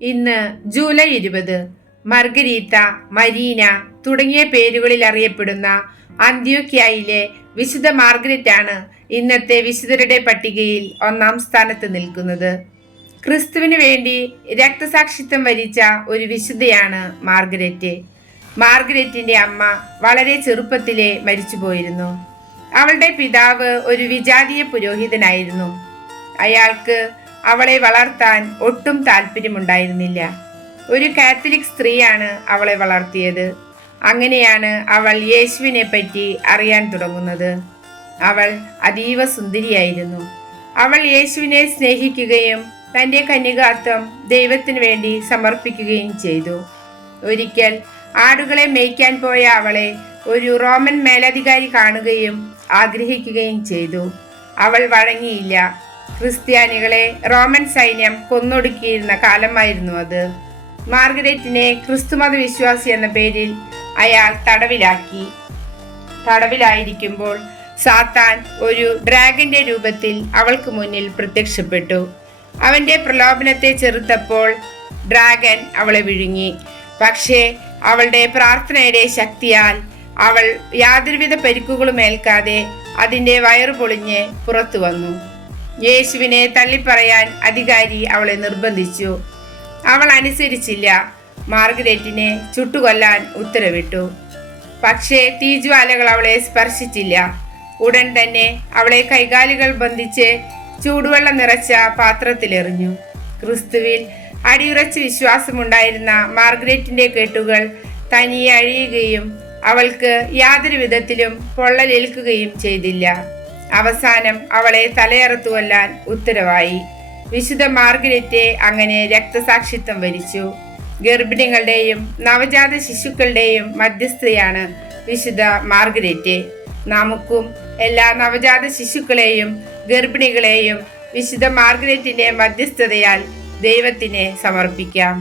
ഇന്ന് July 20. മർഗരീത്ത, Marina തുടങ്ങിയ പേരുകളിൽ അറിയപ്പെടുന്ന അന്ത്യോക്യയിലെ വിശുദ്ധ മാർഗരറ്റ് ആണ് ഇന്നത്തെ വിശുദ്ധരുടെ പട്ടികയിൽ 1-ാം സ്ഥാനത്ത് നിൽക്കുന്നത്. ക്രിസ്തുവിന് വേണ്ടി രക്തസാക്ഷിത്വം വരിച്ച ഒരു വിശുദ്ധയാണ് മാർഗരറ്റ്. മാർഗരറ്റിന്റെ അമ്മ വളരെ ചെറുപ്പത്തിലെ മരിച്ചുപോയിരുന്നു. അവളുടെ പിതാവ് ഒരു വിജാതീയ പുരോഹിതനായിരുന്നു. അയാൾക്ക് അവളെ വളർത്താൻ ഒട്ടും താല്പര്യമുണ്ടായിരുന്നില്ല. ഒരു കാത്തലിക് സ്ത്രീയാണ് അവളെ വളർത്തിയത്. അങ്ങനെയാണ് അവൾ യേശുവിനെ പറ്റി അറിയാൻ തുടങ്ങുന്നത്. അവൾ അതീവ സുന്ദരിയായിരുന്നു. അവൾ യേശുവിനെ സ്നേഹിക്കുകയും തൻ്റെ കന്യകാത്വം ദൈവത്തിനു വേണ്ടി സമർപ്പിക്കുകയും ചെയ്തു. ഒരിക്കൽ ആടുകളെ മേയ്ക്കാൻ പോയ അവളെ ഒരു റോമൻ മേലധികാരി കാണുകയും ആഗ്രഹിക്കുകയും ചെയ്തു. അവൾ വഴങ്ങിയില്ല. ക്രിസ്ത്യാനികളെ റോമൻ സൈന്യം കൊന്നൊടുക്കിയിരുന്ന കാലമായിരുന്നു അത്. മാർഗരറ്റിനെ ക്രിസ്തുമത വിശ്വാസി എന്ന പേരിൽ അയാൾ തടവിലായിരിക്കുമ്പോൾ സാത്താൻ ഒരു ഡ്രാഗന്റെ രൂപത്തിൽ അവൾക്ക് മുന്നിൽ പ്രത്യക്ഷപ്പെട്ടു. അവന്റെ പ്രലോഭനത്തെ ചെറുത്തപ്പോൾ ഡ്രാഗൻ അവളെ വിഴുങ്ങി. പക്ഷേ അവളുടെ പ്രാർത്ഥനയുടെ ശക്തിയാൽ അവൾ യാതൊരുവിധ പരിക്കുകളും ഏൽക്കാതെ അതിന്റെ വയറു പൊളിഞ്ഞ് പുറത്തു വന്നു. യേശുവിനെ തള്ളിപ്പറയാൻ അധികാരി അവളെ നിർബന്ധിച്ചു. അവൾ അനുസരിച്ചില്ല. മാർഗരറ്റിനെ ചുട്ടുകൊല്ലാൻ ഉത്തരവിട്ടു. പക്ഷേ തീജ്വാലകൾ അവളെ സ്പർശിച്ചില്ല. ഉടൻ തന്നെ അവളെ കൈകാലുകൾ ബന്ധിച്ച് ചൂടുവെള്ളം നിറച്ച പാത്രത്തിലെറിഞ്ഞു. ക്രിസ്തുവിൽ അടിയുറച്ച് വിശ്വാസമുണ്ടായിരുന്ന മാർഗരറ്റിന്റെ കെട്ടുകൾ തനിയെ അഴിയുകയും അവൾക്ക് യാതൊരു വിധത്തിലും പൊള്ളലേൽക്കുകയും ചെയ്തില്ല. അവസാനം അവളെ തലയറുത്തു കൊല്ലാൻ ഉത്തരവായി. വിശുദ്ധ മാർഗരറ്റ് അങ്ങനെ രക്തസാക്ഷിത്വം വരിച്ചു. ഗർഭിണികളുടെയും നവജാത ശിശുക്കളുടെയും മധ്യസ്ഥയാണ് വിശുദ്ധ മാർഗരറ്റ്. നമുക്കും എല്ലാ നവജാത ശിശുക്കളെയും ഗർഭിണികളെയും വിശുദ്ധ മാർഗരറ്റിന്റെ മധ്യസ്ഥതയാൽ ദൈവത്തിന് സമർപ്പിക്കാം.